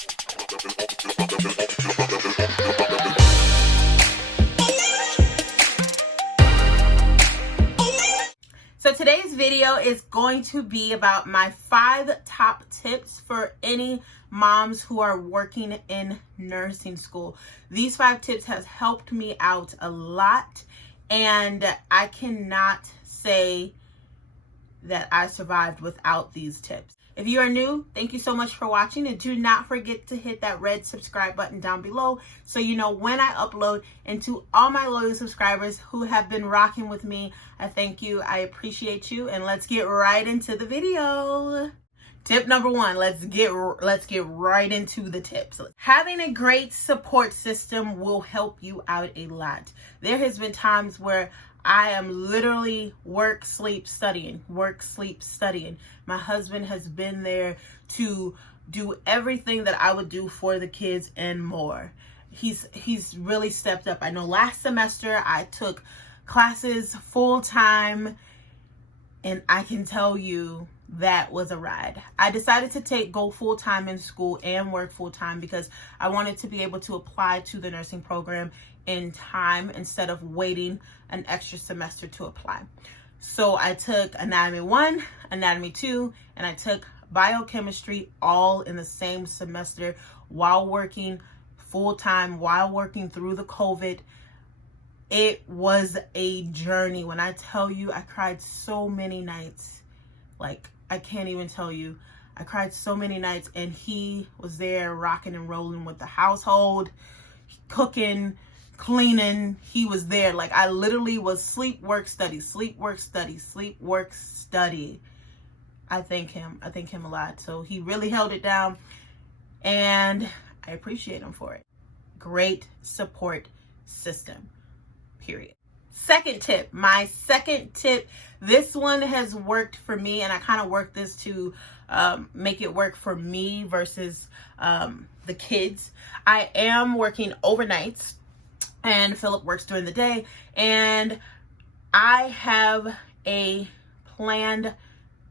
So today's video is going to be about my 5 top tips for any moms who are working in nursing school. These 5 tips has helped me out a lot, and I cannot say that I survived without these tips. If you are new, thank you so much for watching, and do not forget to hit that red subscribe button down below so you know when I upload. And to all my loyal subscribers who have been rocking with me, I thank you, I appreciate you, and let's get right into the video. Tip number 1, let's get right into the tips. Having a great support system will help you out a lot. There has been times where I am literally work, sleep, studying. My husband has been there to do everything that I would do for the kids and more. He's really stepped up. I know last semester I took classes full time, and I can tell you that was a ride. I decided to go full time in school and work full time because I wanted to be able to apply to the nursing program in time instead of waiting an extra semester to apply. So I took anatomy 1, anatomy 2, and I took biochemistry all in the same semester while working full time, while working through the COVID. It was a journey. When I tell you, I cried so many nights. Like, I can't even tell you. I cried so many nights, and he was there rocking and rolling with the household, cooking, cleaning. He was there. Like, I literally was sleep, work, study, sleep, work, study, sleep, work, study. I thank him a lot. So he really held it down, and I appreciate him for it. Great support system, period. Second tip, my second tip, this one has worked for me, and I kind of worked this to make it work for me versus the kids. I am working overnights, and Philip works during the day, and I have a planned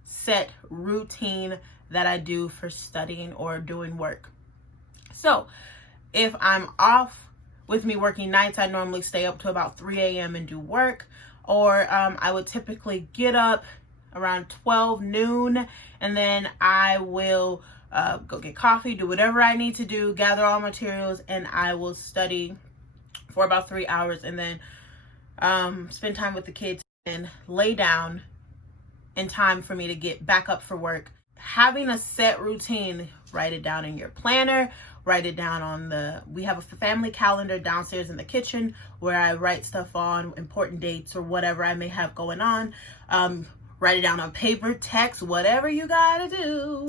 set routine that I do for studying or doing work. So if I'm off with me working nights, I normally stay up to about 3 a.m. and do work, or I would typically get up around 12 noon, and then I will go get coffee, do whatever I need to do, gather all materials, and I will study for about 3 hours, and then spend time with the kids and lay down in time for me to get back up for work. Having a set routine, write it down in your planner, write it down on we have a family calendar downstairs in the kitchen where I write stuff on, important dates or whatever I may have going on. Write it down on paper, text, whatever you gotta do.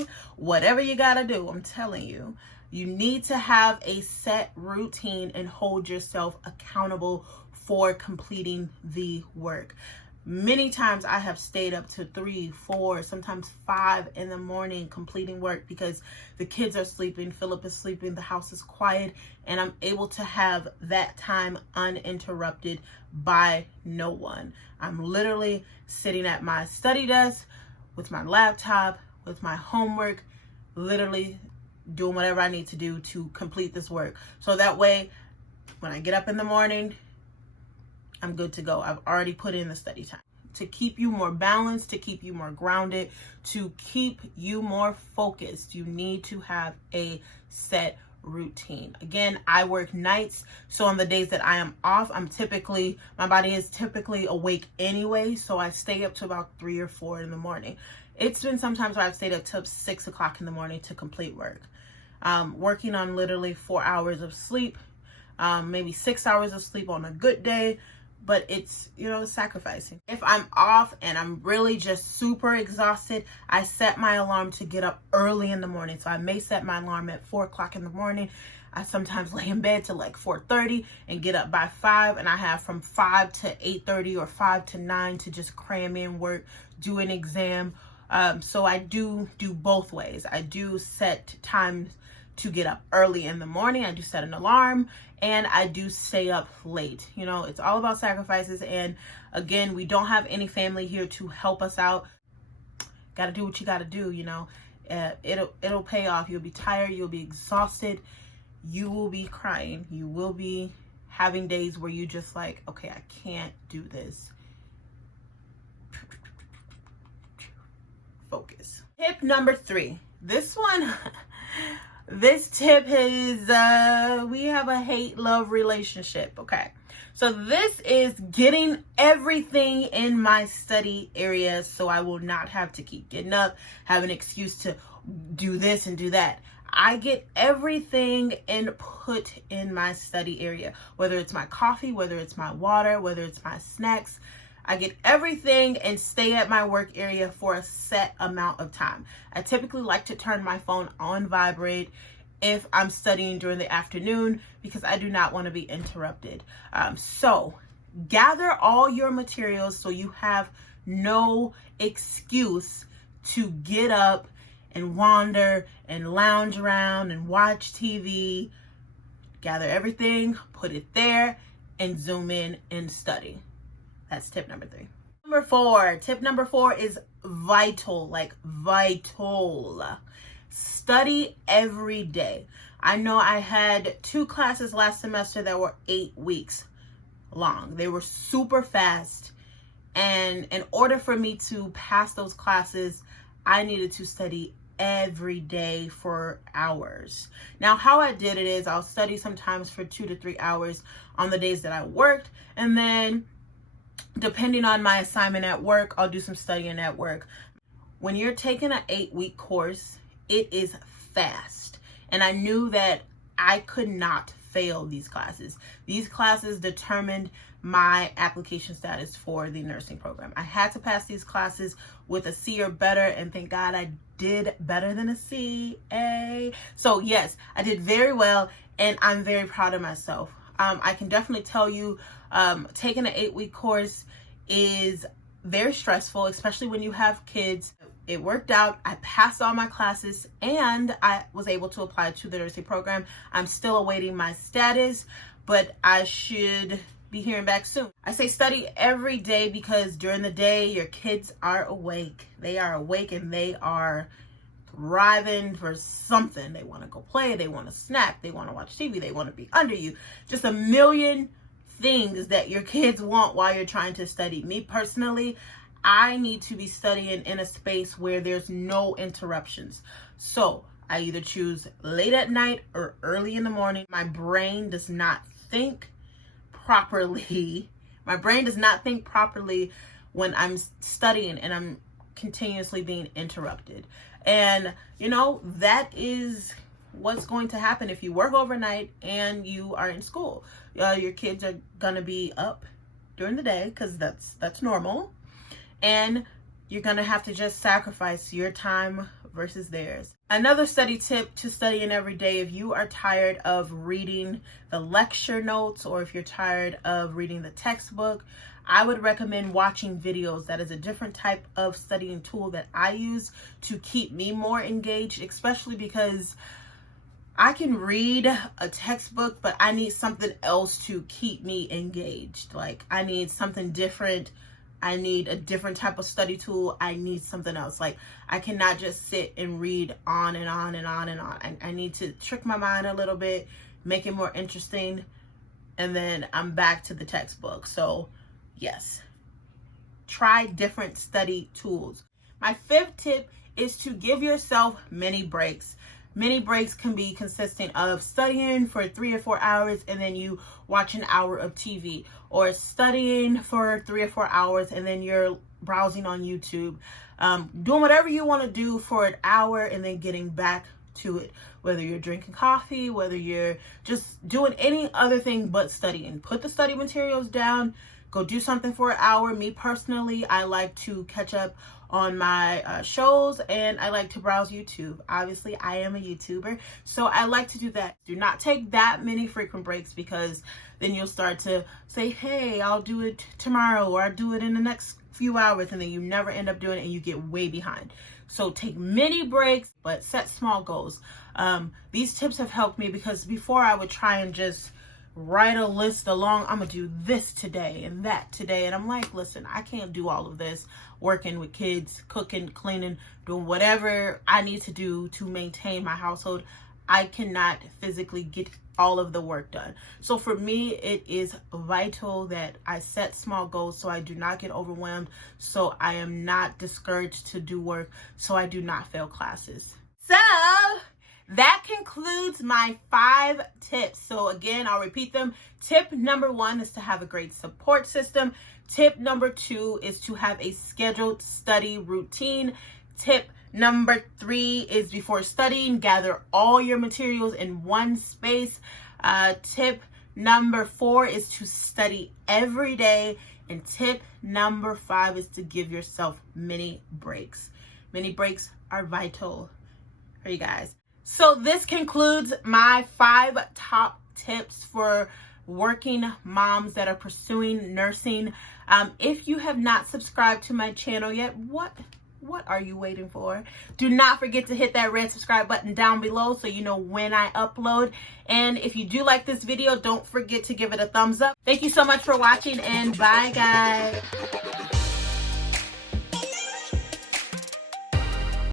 I'm telling you, you need to have a set routine and hold yourself accountable for completing the work. Many times I have stayed up to 3, 4, sometimes 5 in the morning completing work because the kids are sleeping, Philip is sleeping, the house is quiet, and I'm able to have that time uninterrupted by no one. I'm literally sitting at my study desk with my laptop, with my homework, literally doing whatever I need to do to complete this work. So that way, when I get up in the morning, I'm good to go. I've already put in the study time. To keep you more balanced, to keep you more grounded, to keep you more focused, you need to have a set routine. Again, I work nights, so on the days that I am off, my body is typically awake anyway, so I stay up to about 3 or 4 in the morning. It's been sometimes where I've stayed up till 6 o'clock in the morning to complete work. Working on literally 4 hours of sleep, maybe 6 hours of sleep on a good day, but it's, sacrificing. If I'm off and I'm really just super exhausted, I set my alarm to get up early in the morning. So I may set my alarm at 4 o'clock in the morning. I sometimes lay in bed till like 4:30 and get up by 5, and I have from 5 to 8:30 or 5 to 9 to just cram in work, do an exam. So I do both ways. I do set times to get up early in the morning. I do set an alarm, and I do stay up late. It's all about sacrifices. And again, we don't have any family here to help us out. Got to do what you got to do. It'll pay off. You'll be tired, you'll be exhausted, you will be crying, you will be having days where you just like, okay, I can't do this. Focus. Tip number 3. This one, this tip is, we have a hate-love relationship, okay? So this is getting everything in my study area so I will not have to keep getting up, have an excuse to do this and do that. I get everything input in my study area, whether it's my coffee, whether it's my water, whether it's my snacks. I get everything and stay at my work area for a set amount of time. I typically like to turn my phone on vibrate if I'm studying during the afternoon because I do not want to be interrupted. So gather all your materials so you have no excuse to get up and wander and lounge around and watch TV. Gather everything, put it there, and zoom in and study. That's tip number 3. Number 4, tip number 4 is vital, like vital. Study every day. I know I had 2 classes last semester that were 8 weeks long. They were super fast. And in order for me to pass those classes, I needed to study every day for hours. Now, how I did it is I'll study sometimes for 2 to 3 hours on the days that I worked. And then depending on my assignment at work, I'll do some studying at work. When you're taking an 8-week course, it is fast. And I knew that I could not fail these classes. These classes determined my application status for the nursing program. I had to pass these classes with a C or better, and thank God I did better than a C, A. So yes, I did very well, and I'm very proud of myself. I can definitely tell you, taking an 8-week course is very stressful, especially when you have kids. It worked out. I passed all my classes and I was able to apply to the nursing program. I'm still awaiting my status, but I should be hearing back soon. I say study every day because during the day, your kids are awake. They are awake and they are thriving for something. They want to go play. They want to snack. They want to watch TV. They want to be under you. Just a million things that your kids want while you're trying to study. Me personally, I need to be studying in a space where there's no interruptions. So I either choose late at night or early in the morning. My brain does not think properly. My brain does not think properly when I'm studying and I'm continuously being interrupted. And you know, that is what's going to happen if you work overnight and you are in school. Your kids are gonna be up during the day because that's normal. And you're gonna have to just sacrifice your time versus theirs. Another study tip to studying every day, if you are tired of reading the lecture notes or if you're tired of reading the textbook, I would recommend watching videos. That is a different type of studying tool that I use to keep me more engaged, especially because I can read a textbook, but I need something else to keep me engaged. Like I need something different. I need a different type of study tool. I need something else. Like I cannot just sit and read on and on and on and on. I need to trick my mind a little bit, make it more interesting, and then I'm back to the textbook. So yes, try different study tools. My 5th tip is to give yourself mini breaks. Mini breaks can be consistent of studying for 3 or 4 hours and then you watch an hour of TV, or studying for 3 or 4 hours and then you're browsing on YouTube. Doing whatever you want to do for an hour and then getting back to it, whether you're drinking coffee, whether you're just doing any other thing but studying. Put the study materials down, go do something for an hour. Me personally, I like to catch up on my shows and I like to browse YouTube. Obviously, I am a YouTuber, so I like to do that. Do not take that many frequent breaks because then you'll start to say, hey, I'll do it tomorrow or I'll do it in the next few hours, and then you never end up doing it and you get way behind. So take mini breaks, but set small goals. These tips have helped me because before I would try and just write a list along. I'm gonna do this today and that today. And I'm like, listen, I can't do all of this working with kids, cooking, cleaning, doing whatever I need to do to maintain my household. I cannot physically get all of the work done. So for me, it is vital that I set small goals so I do not get overwhelmed, so I am not discouraged to do work, so I do not fail classes. So that concludes my 5 tips. So again, I'll repeat them. Tip number 1 is to have a great support system. Tip number 2 is to have a scheduled study routine. Tip number 3 is before studying, gather all your materials in one space. Tip number 4 is to study every day. And tip number 5 is to give yourself mini breaks. Mini breaks are vital for you guys. So this concludes my 5 top tips for working moms that are pursuing nursing. If you have not subscribed to my channel yet, what are you waiting for? Do not forget to hit that red subscribe button down below so you know when I upload. And if you do like this video, don't forget to give it a thumbs up. Thank you so much for watching, and bye guys.